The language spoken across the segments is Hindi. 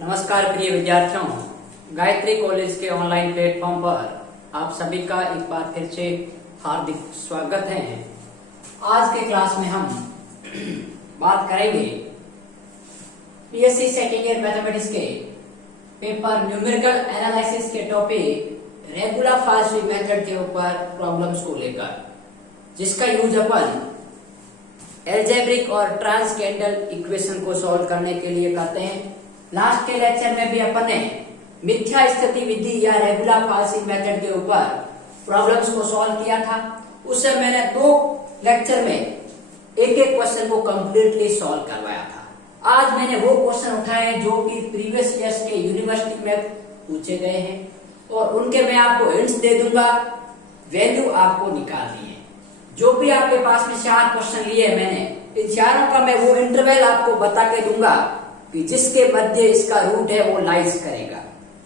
नमस्कार प्रिय विद्यार्थियों, गायत्री कॉलेज के ऑनलाइन प्लेटफॉर्म पर आप सभी का एक बार फिर से हार्दिक स्वागत है। आज के क्लास में हम बात करेंगे पीएससी सेकंड ईयर मैथमेटिक्स के पेपर न्यूमेरिकल एनालिसिस के टॉपिक रेगुलर फाल्सी मेथड के ऊपर प्रॉब्लम्स को लेकर, जिसका यूज अपन एल्जेब्रिक और ट्रांसकेंडल इक्वेशन को सॉल्व करने के लिए करते हैं। लास्ट के लेक्चर में भी अपन ने मिथ्या स्थिति विधि या रेगुलर फाल्सी मेथड के ऊपर प्रॉब्लम्स को सॉल्व किया था। उससे मैंने 2 लेक्चर में एक क्वेश्चन को कंप्लीटली सॉल्व करवाया था। आज मैंने वो क्वेश्चन उठाए जो कि प्रीवियस ईयर्स के यूनिवर्सिटी में पूछे गए हैं और उनके मैं आपको हिंट्स दे दूंगा, वैल्यू आपको निकालनी है। जो भी आपके पास में 4 क्वेश्चन लिए मैंने, इन चारों का मैं वो इंटरवल आपको बता के दूंगा कि जिसके मध्य इसका रूट है वो लाइज करेगा।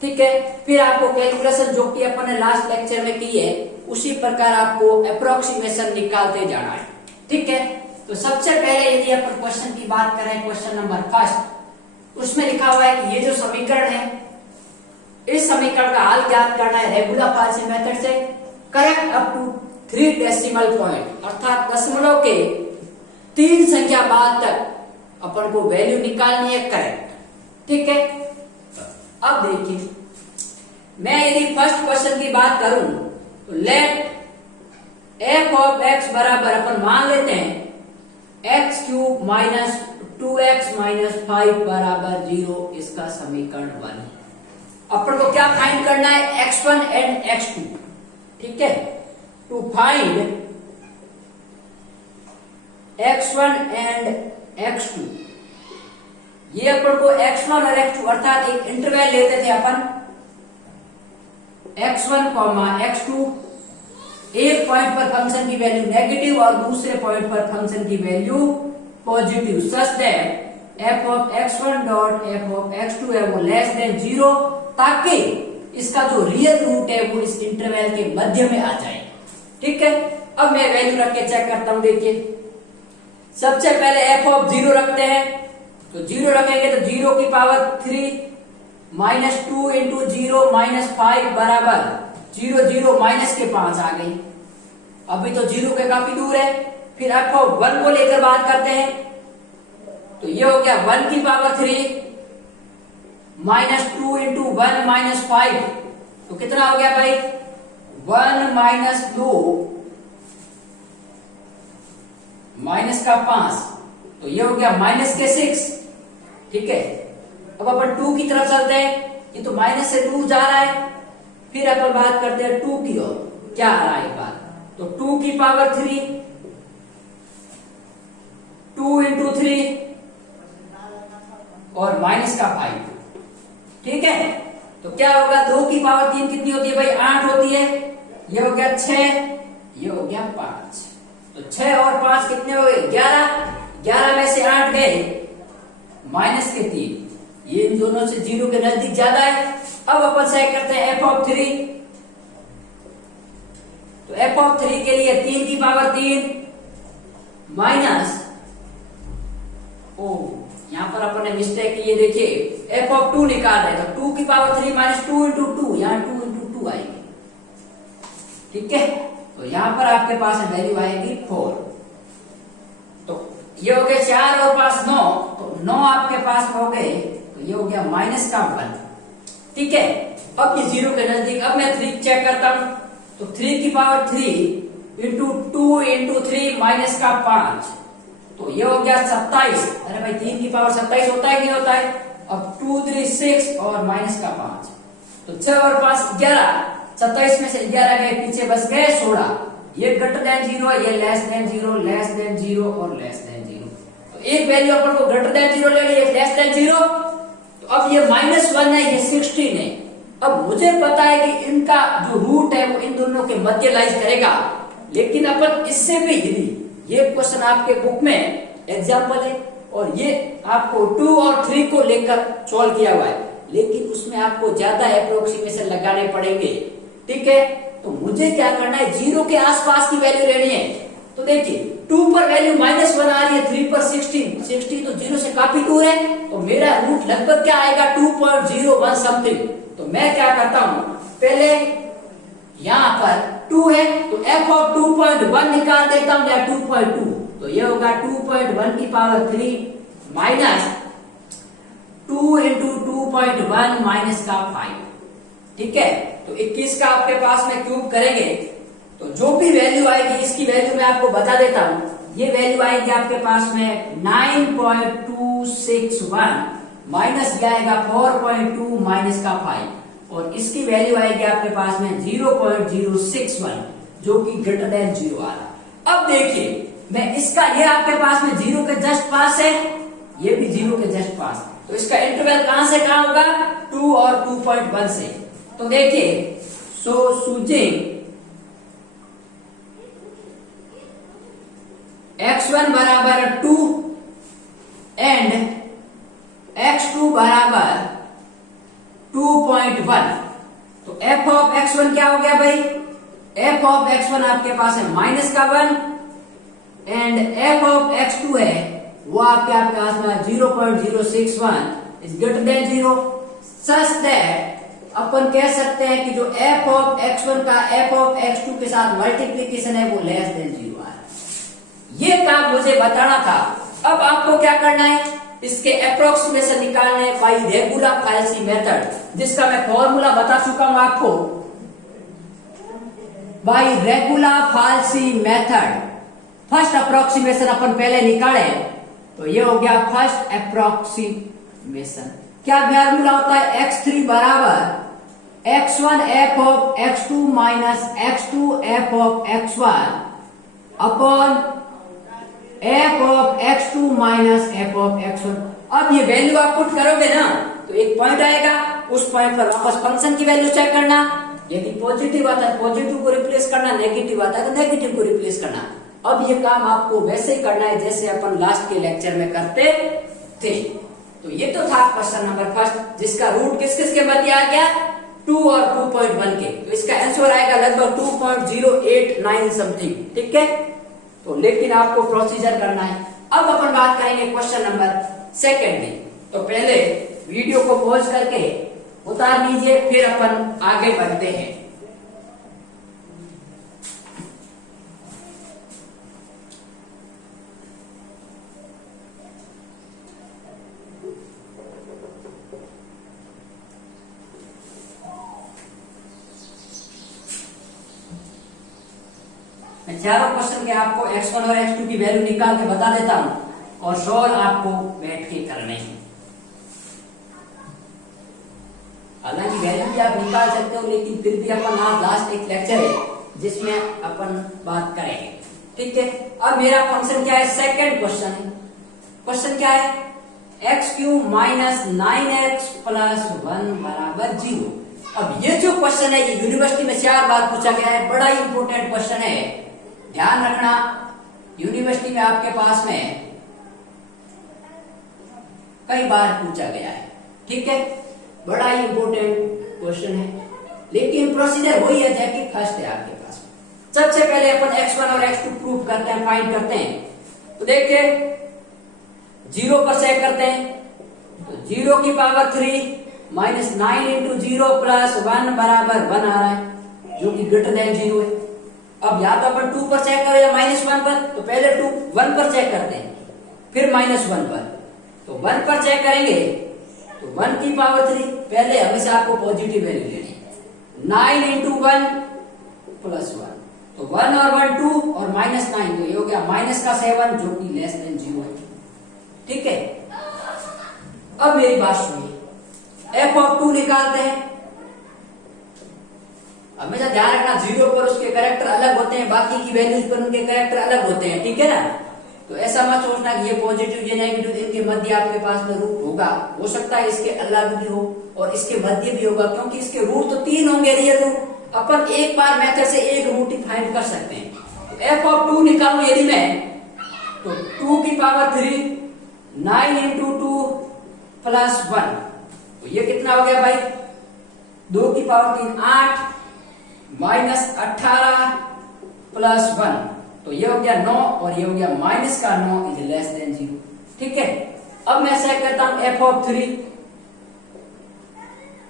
ठीक है, फिर आपको कैलकुलेशन जो कि अपन ने लास्ट लेक्चर में की है उसी प्रकार आपको अप्रोक्सीमेशन निकालते जाना है। ठीक है, तो सबसे पहले यदि अपन क्वेश्चन की बात करें, क्वेश्चन नंबर 1, उसमें लिखा हुआ है कि ये जो समीकरण है, इस समीकरण का हल ज्ञात करना है रेगुलर फाल्सी मेथड से। Correct up to 3 decimal point, अर्थात दशमलव के 3 संख्या बाद तक अपन को वैल्यू निकालनी है करेक्ट। ठीक है, अब देखिए, मैं यदि फर्स्ट क्वेश्चन की बात करूं तो लेट एफ ऑफ एक्स बराबर अपन मान लेते हैं x cube minus 2x minus 5 बराबर 0, इसका समीकरण 1। अपन को क्या फाइंड करना है, x1 एंड x2। ठीक है, to find x1 and x2, ये अपन को x1 और x2 अर्थात एक इंटरवल लेते थे अपन x1, x2। एक पॉइंट पर फंक्शन की वैल्यू नेगेटिव और दूसरे पॉइंट पर फंक्शन की value positive, such that f of x1 dot f of x2 है वो लेस देन 0, ताकि इसका जो रियल रूट है वो इस इंटरवल के मध्य में आ जाए। ठीक है, अब मैं वैल्यू रख के चेक करता हूं। देखिए, सबसे पहले f ऑफ 0 रखते हैं, तो 0 रखेंगे तो 0 की पावर 3 माइनस 2 इंटू 0 माइनस 5 बराबर 0, 0 माइनस के 5 आ गई। अभी तो 0 के काफी दूर है। फिर f ऑफ 1 को लेकर बात करते हैं, तो ये हो गया 1 की पावर 3 माइनस 2 इंटू 1 माइनस 5, तो कितना हो गया भाई, 1 माइनस 2 माइनस का 5, तो ये हो गया माइनस के 6। ठीक है, अब अपन 2 की तरफ चलते हैं, ये तो माइनस से 2 जा रहा है। फिर अपन बात करते हैं 2 की ओर, क्या आ रहा है एक बार, तो 2 की पावर 3 2 इंटू 3 और माइनस का 5। ठीक है, तो क्या होगा, 2 की पावर 3 कितनी होती है भाई, 8 होती है। ये हो गया 6, ये हो गया 5, तो 6 और 5 कितने हो गए, 11। 11 में से 8 गए, माइनस के 3, ये इन दोनों से 0 के नजदीक ज्यादा है। अब अपन चेक करते हैं f ऑफ 3, तो f ऑफ 3 के लिए 3 की पावर 3 माइनस, यहां पर अपन ने मिस्टेक की है। देखिए f ऑफ 2 निकाल रहे हैं, तो 2 की पावर 3 माइनस 2 इंटू 2, यहां 2 इंटू 2 आएगी। ठीक है, तो यहां पर आपके पास वैल्यू आएगी 4। तो ये हो गए 4 और 5 9, तो 9 आपके पास हो गए, तो ये हो गया माइनस का 1। ठीक है, अब ये 0 के नजदीक। अब मैं 3 चेक करता हूं, तो 3 की पावर 3 इंटू 2 इंटू 3 माइनस का 5, तो ये हो गया 27। अरे भाई 3 की पावर 27 होता है कि नहीं होता है। अब 2 3 6 और माइनस का 5, तो 6 और 5 11, 27 में से 11 गए, पीछे बस गए 16। ये ग्रेटर देन 0, ये लेस देन 0, लेस देन 0 और लेस देन 0। तो एक वैल्यू अपन को ग्रेटर देन 0 ले ली, एक लेस देन 0। तो अब ये -1 है, ये 16 है। अब मुझे पता है कि इनका जो रूट है वो इन दोनों के मध्य लाइज करेगा, लेकिन अपन इससे भी यदि, ये क्वेश्चन आपके बुक में एग्जाम्पल है और ये आपको 2 और 3 को लेकर सॉल्व किया हुआ है, लेकिन उसमें आपको ज्यादा अप्रोक्सीमेशन लगाने पड़ेंगे। ठीक है, तो मुझे क्या करना है, 0 के आसपास की वैल्यू लेनी है। तो देखिए 2 पर वैल्यू -1 आ रही है, 3 पर 16 तो 0 से काफी दूर है, तो मेरा रूट लगभग क्या आएगा 2.01 समथिंग। तो मैं क्या करता हूं, पहले यहां पर 2 है तो f ऑफ 2.1 निकाल देता हूं, या 2.2, तो ये होगा 2.1 की पावर 3 माइनस 2 इंटू 2.1 माइनस का 5, ठीक है। तो 21 का आपके पास में क्यूब करेंगे तो जो भी वैल्यू आएगी, इसकी वैल्यू मैं आपको बता देता हूं, ये वैल्यू आएगी आपके पास में 9.261 माइनस जाएगा 4.2 माइनस का 5, और इसकी वैल्यू आएगी आपके पास में 0.061 जो कि ग्रेटर देन 0 आ रहा। अब देखिए मैं इसका, ये आपके पास में 0 के जस्ट पास है, ये भी 0 के जस्ट पास, तो इसका इंटरवल कहां से कहां होगा, 2 और 2.1 से। तो देखिए सूजिंग x1 बराबर 2 एंड x2 बराबर 2.1, तो f ऑफ x1 क्या हो गया भाई, f ऑफ x1 आपके पास है माइनस का 1 एंड f ऑफ x2 है वो आपके पास में 0.061 is greater than 0, such that अपन कह सकते हैं कि जो f ऑफ x1 का f ऑफ x2 के साथ मल्टीप्लीकेशन है वो लेस देन 0 आ रहा है। ये काम मुझे बताना था। अब आपको क्या करना है, इसके अप्रोक्सीमेशन निकालने बाय रेगुलर-फाल्सी मेथड, जिसका मैं फॉर्मूला बता चुका हूं आपको। बाय रेगुलर-फाल्सी मेथड फर्स्ट अप्रोक्सीमेशन अपन पहले निकाले, तो ये हो गया फर्स्ट अप्रोक्सीमेशन। क्या फॉर्मूला होता है, x3 बराबर x1 f of x2 minus x2 f of x1 upon f of x2 minus f of x1। अब ये वैल्यू आप पुट करोगे ना तो एक पॉइंट आएगा, उस पॉइंट पर वापस फंक्शन की वैल्यू चेक करना, यदि पॉजिटिव आता है पॉजिटिव को रिप्लेस करना, नेगेटिव आता है तो नेगेटिव को रिप्लेस करना। अब ये काम आपको वैसे ही करना है जैसे अपन लास्ट के लेक्चर में करते थे। तो ये तो था क्वेश्चन नंबर फर्स्ट, जिसका रूट किस किस के मध्य आ गया, 2 और 2.1 के, तो इसका आंसर आएगा लगभग 2.089 समथिंग, ठीक है। तो लेकिन आपको प्रोसीजर करना है। अब अपन बात करेंगे क्वेश्चन नंबर सेकंड में, तो पहले वीडियो को पॉज करके उतार लीजिए, फिर अपन आगे बढ़ते हैं। मैं चारों क्वेश्चन के आपको x1 और x2 की वैल्यू निकाल के बता देता हूं और सॉल्व आपको बैठ के करने हैं। हालांकि वैल्यू भी आप निकाल सकते हो, लेकिन फिर भी अपन आज लास्ट एक लेक्चर है जिसमें अपन बात करेंगे, ठीक है। अब मेरा फंक्शन क्या है, सेकंड क्वेश्चन है। क्वेश्चन क्या है, x³ माइनस 9x प्लस 1 बराबर 0। अब ये जो क्वेश्चन है ये यूनिवर्सिटी में 4 बार पूछा गया है, बड़ा ही इंपोर्टेंट क्वेश्चन है, ध्यान रखना। यूनिवर्सिटी में आपके पास में कई बार पूछा गया है, ठीक है, बड़ा ही इंपोर्टेंट क्वेश्चन है, लेकिन प्रोसीजर वही है जैसे फर्स्ट है आपके पास। सबसे पहले अपन x1 और x2 प्रूफ करते हैं, फाइंड करते हैं। तो देखिए 0 पर चेक करते हैं, तो 0 की पावर 3 माइनस 9 इंटू 0 प्लस 1 बराबर 1 आ रहा है, जो कि ग्रेटर देन 0 है। अब या तो अपन 2 पर चेक करें या -1 पर, तो पहले 1 पर चेक करते हैं, फिर -1 पर। तो 1 पर चेक करेंगे तो 1 की पावर 3, पहले हमेशा आपको पॉजिटिव वैल्यू लेनी है। 9 इंटू 1 प्लस 1, तो 1 और 1 2 और -9, तो ये हो गया -7 जो कि लेस देन 0 है, ठीक है। अब मेरी बात सुनिए, f ऑफ 2 निकालते हैं। हमेशा ध्यान रखना 0 पर उसके कैरेक्टर अलग होते हैं, बाकी की वैल्यूज पर उनके कैरेक्टर अलग होते हैं, ठीक है ना। तो ऐसा मत सोचना कि ये पॉजिटिव ये नेगेटिव, इनके मध्य आपके पास में रूट होगा, हो सकता है इसके अलग भी हो और इसके मध्य भी होगा, क्योंकि इसके रूट तो 3 होंगे रियल रूट। अपन एक बार मेथड से एक रूट ही फाइंड कर सकते हैं। तो f ऑफ 2 निकालूं यदि मैं, तो 2 की पावर 3 9 इंटू 2 प्लस 1, तो ये कितना हो गया भाई, 2 की पावर 3 8 माइनस 18 प्लस 1, तो ये हो गया 9 और ये हो गया माइनस का 9 इज लेस देन 0। ठीक है, अब मैं सेट करता हूं f ऑफ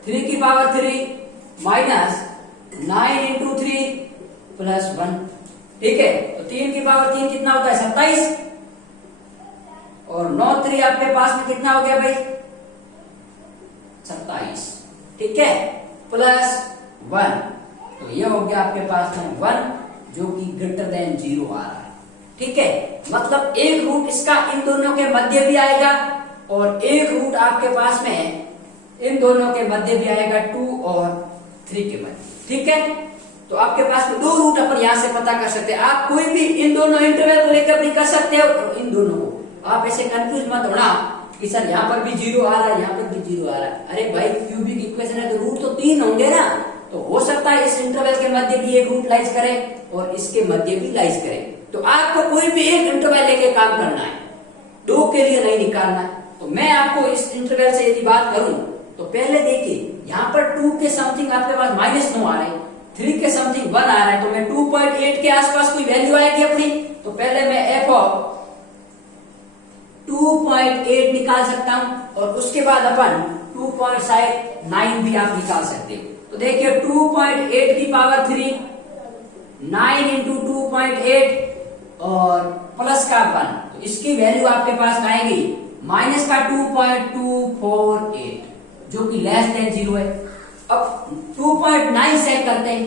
3 की पावर 3 माइनस 9 इंटू 3 प्लस 1। ठीक है, तो 3 की पावर 3 कितना होता है 27 और 9 3 आपके पास में कितना हो गया भाई 27। ठीक है, प्लस 1 तो ये हो गया आपके पास में 1 जो कि ग्रेटर देन 0 आ रहा है। ठीक है, मतलब एक रूट इसका इन दोनों के मध्य भी आएगा और एक रूट आपके पास में इन दोनों के मध्य भी आएगा 2 और 3 के मध्य। ठीक है, तो आपके पास में दो रूट अपन यहां से पता कर सकते हैं। आप कोई भी इन दोनों इंटरवल को लेकर भी कर सकते हो और इन दोनों को आप ऐसे कंफ्यूज मत होना कि सर यहाँ पर भी 0 आ रहा है यहाँ पर भी 0 आ रहा है। अरे भाई क्यूबिक इक्वेशन है तो रूट तो 3 होंगे ना, तो हो सकता है इस इंटरवल के मध्य भी एक रूट लाइज करे और इसके मध्य भी लाइज करे। तो आपको कोई भी एक इंटरवल लेके काम करना है, दो के लिए नहीं निकालना है। तो मैं आपको इस इंटरवल से यदि बात करूं तो पहले देखिए यहाँ पर 2 के समथिंग आपके पास -9 आ रहे हैं, 3 के समथिंग 1 आ रहा है, तो मैं 2.8 के आसपास कोई वैल्यू आएगी अपनी। तो पहले मैं f ऑफ 2.8 निकाल सकता हूं और उसके बाद अपन 2.9 भी आप निकाल सकते हो। तो देखिए 2.8 की पावर 3 9 इंटू 2.8 और प्लस का 1, तो इसकी वैल्यू आपके पास आएगी माइनस का 2.248 जो कि लेस देन 0 है। अब 2.9 सेट करते हैं।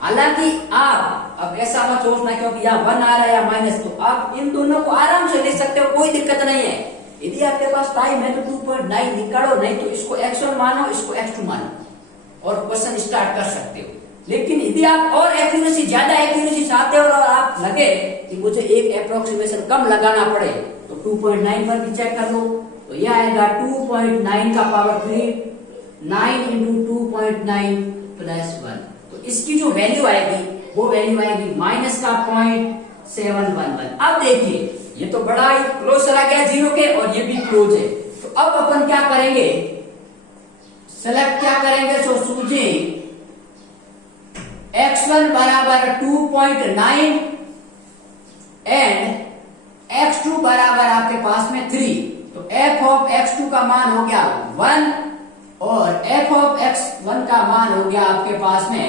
हालांकि आप अब ऐसा मत सोचना क्योंकि यहाँ 1 आ रहा है या माइनस, तो आप इन दोनों को आराम से ले सकते हो, कोई दिक्कत नहीं है। यदि आपके पास टाइम है तो 2.9 निकालो, नहीं तो इसको x1 मानो इसको x2 मानो और क्वेश्चन स्टार्ट कर सकते हो। लेकिन यदि आप और एक्यूरेसी ज्यादा एक्यूरेसी चाहते हो और आप लगे कि मुझे एक अप्रोक्सीमेशन कम लगाना पड़े तो 2.9 पर भी चेक कर लो। तो यह आएगा 2.9 का पावर 3 9 इंटू 2.9 प्लस 1, तो इसकी जो वैल्यू आएगी वो वैल्यू आएगी माइनस का 0.711। अब देखिए ये तो बड़ा ही क्लोज चला गया 0 के और ये भी क्लोज है। तो अब अपन क्या करेंगे, सेलेक्ट क्या करेंगे, सो सूझे x1 बराबर 2.9 एंड x2 बराबर आपके पास में 3। तो f ऑफ x2 का मान हो गया 1 और f ऑफ x1 का मान हो गया आपके पास में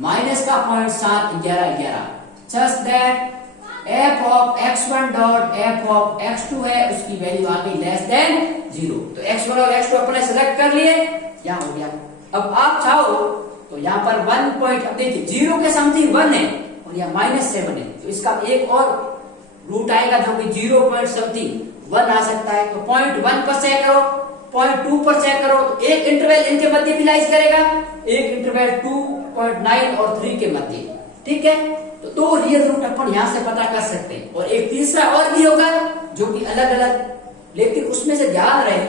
माइनस का 0.711। Just that f of x1 dot f of x2 है उसकी वैल्यू आ गई लेस देन 0। तो x1 और x2 अपने सेलेक्ट कर लिए, यहाँ हो गया। अब आप चाहो तो यहाँ पर 1 पॉइंट, अब देखिए 0 के समथिंग 1 है और यहाँ -7 है, तो इसका एक और रूट आएगा जो कि 0 पॉइंट समथिंग 1 आ सकता है। तो 0.1 पर चेक करो, 0.2 पर चेक करो, तो एक इंटरवल इनके मध्य भी लाइज करेगा, एक इंटरवल 2.9 और 3 के मध्य। ठीक है, तो दो रियल रूट अपन यहाँ से पता कर सकते हैं और एक तीसरा और भी होगा जो कि अलग अलग, लेकिन उसमें से ध्यान रहे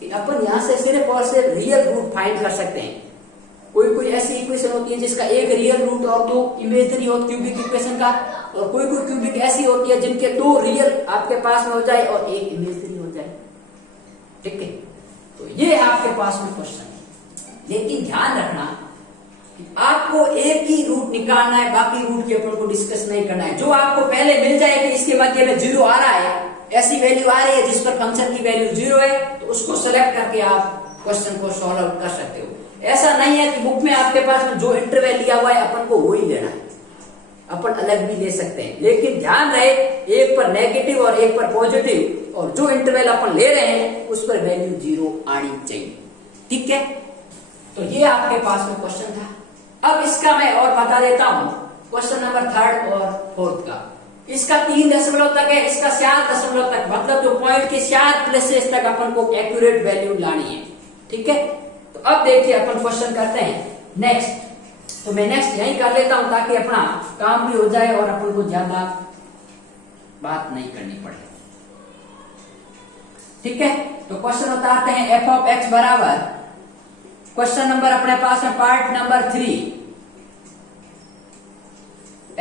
कि अपन यहाँ से सिर्फ और सिर्फ रियल रूट फाइंड कर सकते हैं। कोई कोई ऐसी इक्वेशन होती है जिसका एक रियल रूट और दो इमेजिनरी हो क्यूबिक इक्वेशन का, और कोई कोई क्यूबिक ऐसी होती है जिनके दो रियल आपके पास में हो जाए और एक इमेजिनरी हो जाए। ठीक है, तो ये आपके पास में क्वेश्चन है, लेकिन ध्यान रखना कि आपको एक ही रूट निकालना है, बाकी रूट के अपन को डिस्कस नहीं करना है। जो आपको पहले मिल जाए कि इसके मध्य में 0 आ रहा है, ऐसी वैल्यू आ रही है जिस पर फंक्शन की वैल्यू 0 है, तो उसको सेलेक्ट करके आप क्वेश्चन को सॉल्व आउट कर सकते हो। ऐसा नहीं है कि बुक में आपके पास में जो इंटरवल लिया हुआ है अपन को वो ही लेना है, अपन अलग भी ले सकते हैं, लेकिन ध्यान रहे एक पर नेगेटिव और एक पर पॉजिटिव, और जो इंटरवल अपन ले रहे हैं उस पर वैल्यू 0 आनी चाहिए। ठीक है, तो ये आपके पास में क्वेश्चन था। अब इसका मैं और बता देता हूं, क्वेश्चन नंबर 3 और 4 का। इसका 3 दशमलव तक है, इसका 4 दशमलव तक, मतलब जो पॉइंट के 4 प्लेसेस तक अपन को एक्यूरेट वैल्यू लानी है। ठीक है, तो अब देखिए अपन क्वेश्चन करते हैं नेक्स्ट। तो मैं नेक्स्ट यही कर लेता हूं ताकि अपना काम भी हो जाए और अपन को ज्यादा बात नहीं करनी पड़े। ठीक है, तो क्वेश्चन उतारते हैं। f ऑफ x बराबर, क्वेश्चन नंबर अपने पास है part number 3।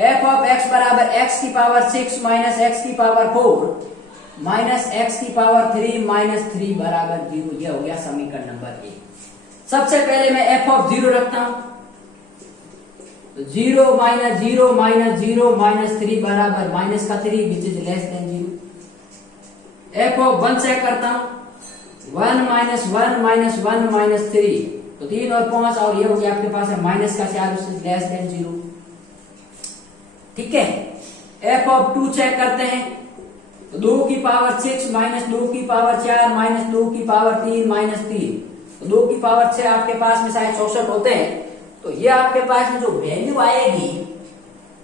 f of x बराबर x की पावर 6 माइनस x की पावर 4 माइनस x की पावर 3 माइनस 3 बराबर 0। यह हो गया समीकरण नंबर 1। सबसे पहले मैं f ऑफ 0 रखता हूं, तो 0 माइनस 0 माइनस 0 माइनस 3 बराबर माइनस का 3 which is less than 0। F of 1 check करता हूं 1 माइनस 1 माइनस 1 माइनस 3 तो 3 और 5 और ये हो गया आपके पास है माइनस का 4 विच इज लेस देन 0। ठीक है। एफ ऑफ 2 चेक करते हैं तो 2 की पावर 6 माइनस 2 की पावर 4 माइनस 2 की पावर 3 माइनस 3 तो 2 की पावर 6 आपके पास में शायद 64 होते हैं। तो ये आपके पास में जो वैल्यू आएगी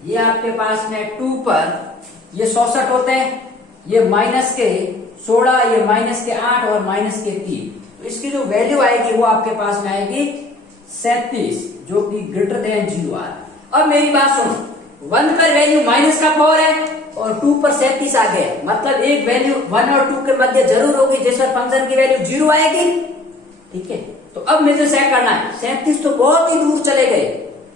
ये आपके पास में 2 पर ये 64 होते हैं, ये माइनस के 16, ये माइनस के 8 और माइनस के 3। तो इसकी जो वैल्यू आएगी वो आपके पास में आएगी 37 जो कि ग्रेटर देन 0 आ रहा है। अब मेरी बात सुनो, 1 पर वैल्यू माइनस का 4 है और 2 पर 37 आ गए, मतलब एक वैल्यू 1 और 2 के मध्य जरूर होगी जिस पर फंक्शन की वैल्यू 0 आएगी। ठीक है। तो अब मुझे चेक करना है 37 तो बहुत ही दूर चले गए,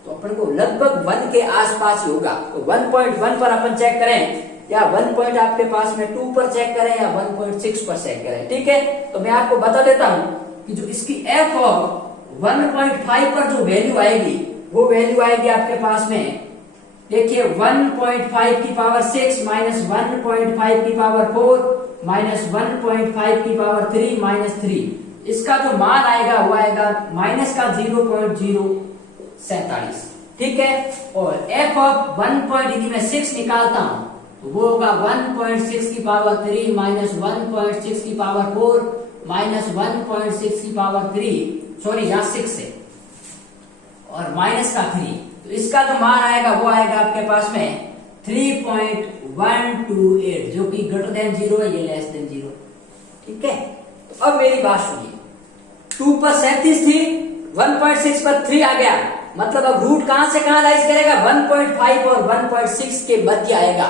तो अपन को लगभग 1 के आसपास ही होगा। तो 1.1 पर अपन चेक करें या 1 पॉइंट आपके पास में 2 पर चेक करें या 1.6 पर चेक करें। ठीक है। तो मैं आपको बता देता हूं कि जो इसकी एफ ऑफ 1.5 पर जो वैल्यू आएगी वो वैल्यू आएगी आपके पास में, देखिए 1.5 की पावर 6 माइनस 1.5 की पावर 4 माइनस 1.5 की पावर 3 माइनस 3। इसका जो मान आएगा वो आएगा माइनस का 0.047। ठीक है। और एफ ऑफ 1.6 निकालता हूं तो वो होगा 1.6 की पावर 3 माइनस 1.6 की पावर 4 माइनस 1.6 की पावर 3, सॉरी यहां 6 है और माइनस का 3। तो इसका जो मान आएगा वो आएगा आपके पास में 3.128 जो कि ग्रेटर देन 0 है, ये लेस देन 0। ठीक है। तो अब मेरी बात सुनिए, 2 पर 37 थी, 1.6 पर 3 आ गया, मतलब अब रूट कहां से कहां राइज करेगा, 1.5 और 1.6 के मध्य आएगा।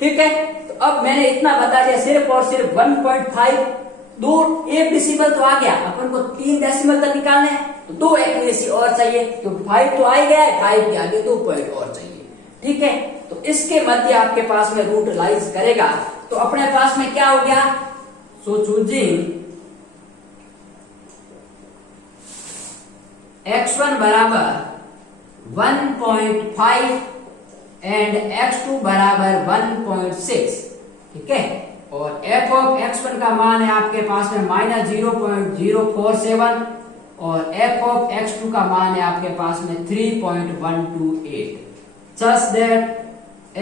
ठीक है। तो अब मैंने इतना बता दिया, सिर्फ और सिर्फ 1.5 दो एक डेसिमल तो आ गया, अपन को 3 डेसिमल तक निकालने हैं तो 2 एक्यूरेसी और चाहिए, तो 5 तो आ ही गया है, 5 के आगे 2 पॉइंट और चाहिए। ठीक है। तो इसके मध्य आपके पास में रूट राइज करेगा, तो अपने पास में क्या हो गया, सो चूजिंग x1 बराबर 1.5 एंड x2 बराबर 1.6। ठीक है। और f ऑफ x1 का मान है आपके पास में माइनस 0.047 और f ऑफ x2 का मान है आपके पास में 3.128। Just that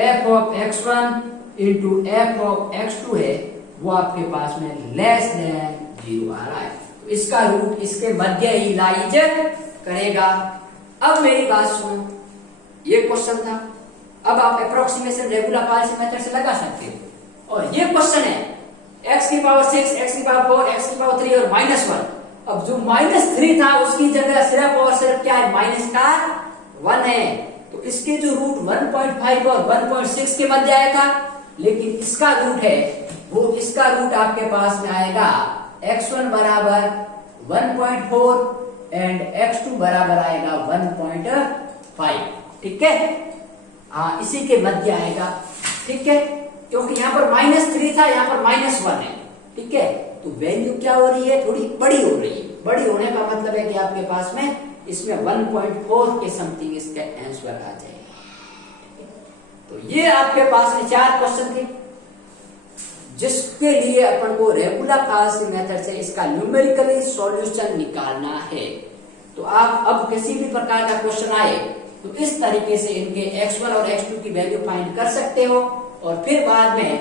f of x1 into f of x2 है वो आपके पास में लेस देन 0 आ रहा है, तो इसका रूट इसके मध्य ही लाइज करेगा। अब मेरी बात सुनो, ये क्वेश्चन था, अब आप अप्रोक्सीमेशन रेगुलर पॉलिसी मेथड से लगा सकते हो। और ये क्वेश्चन है x की पावर 6, x की पावर 4, x की पावर 3 और -1। अब जो -3 था उसकी जगह सिर्फ और सिर्फ क्या है, माइनस का 1 है, तो इसके जो रूट 1.5 और 1.6 के मध्य आया था, लेकिन इसका रूट है वो इसका रूट आपके पास में आएगा x1 बराबर 1.4 एंड x2 बराबर आएगा 1.5। ठीक है। हाँ, इसी के मध्य आएगा। ठीक है। क्योंकि यहाँ पर -3 था, यहाँ पर -1 है। ठीक है। तो वैल्यू क्या हो रही है, थोड़ी बड़ी हो रही है। बड़ी होने का मतलब है कि आपके पास में इसमें 1.4 के समथिंग इसका आंसर आ जाएगा। तो ये आपके पास में 4 क्वेश्चन थे जिसके लिए अपन को रेगुलर क्लास मेथड से इसका न्यूमेरिकली सॉल्यूशन निकालना है। तो आप अब किसी भी प्रकार का क्वेश्चन आए तो इस तरीके से इनके x1 और x2 की वैल्यू फाइंड कर सकते हो और फिर बाद में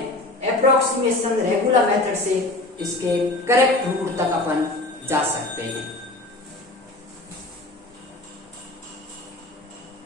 अप्रोक्सीमेशन रेगुलर मेथड से इसके करेक्ट रूट तक अपन जा सकते हैं।